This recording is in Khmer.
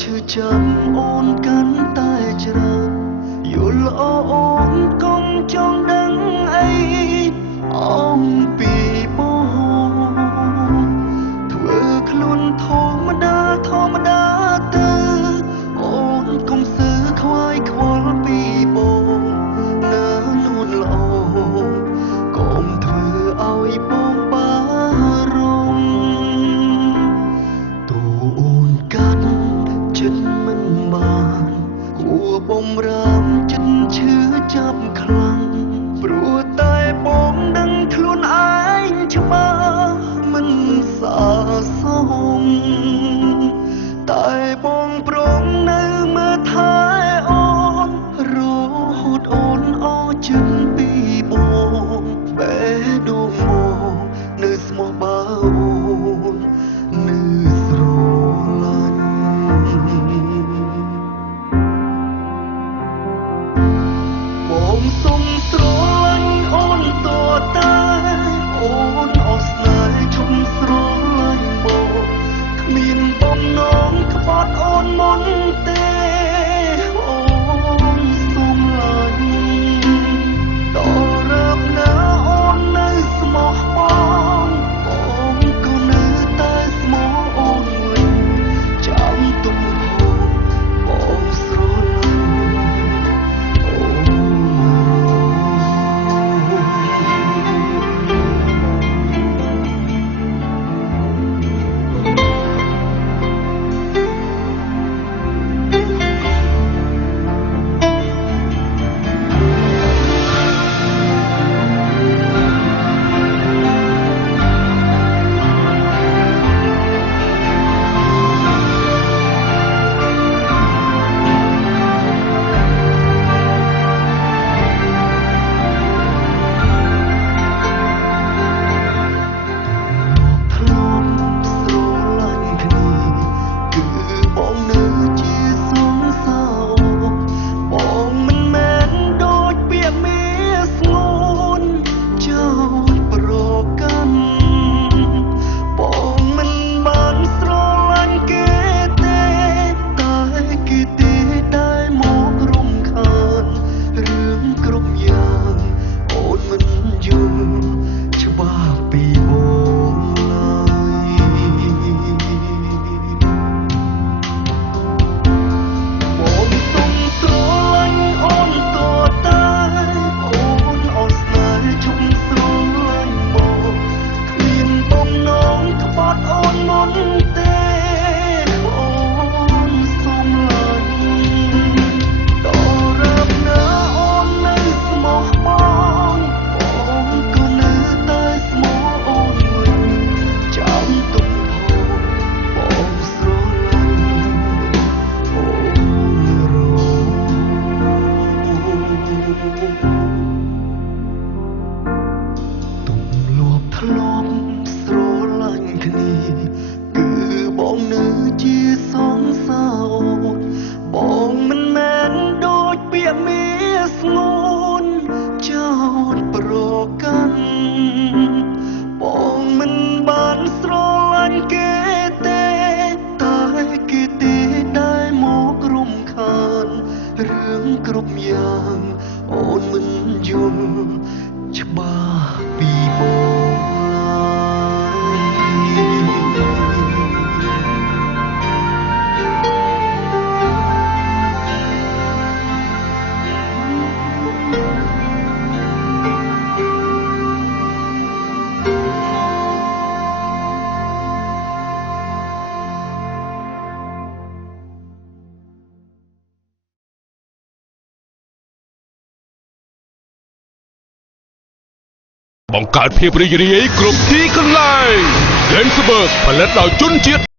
ឈឺចាំអូនកាន់តែច្រើនយល់អូនកុំចង់ដឹងអីអំពីបងធ្វើខ្លួនធម្មតាទៅអូនកុំសើខ្វាយខ្វល់ពីបងណានួនល្អកុំធ្វើឲ្យបងបារម្ភទូអូនកាន់ចិត្តមិនបានគួរបំរាមចិត្តឈឺចាប់ខ្លាំងព្រោះតែបងដឹងខ្លួនឯងច្បាស់មិនសាសមតែបងព្រមនៅមើលថែអូនរហូតអូនអស់ចិត្តពីបងបេះដូងមកនៅស្មោះបើអូននៅស្រឡាញ់បងសុំស្រឡាញ់អូនតតែអូនអស់ស្នេហ៍ឈុំស្រឡាញ់បងគ្មានបំណងក្បត់អូនមុនទេអូនសុំឡាញ់តរើបណាអូននៅស្មោះបងបងក៏នៅតែស្មោះអូនវិញចាំទុំបងស្រឡាញ់គ្រប់យ៉ាងអូនមិនយល់ច្បាស់ពីបងបង្កើតភាពរីករាយគ្រប់ទីកន្លែង Gensberg ផលិតដោយជនជាតិ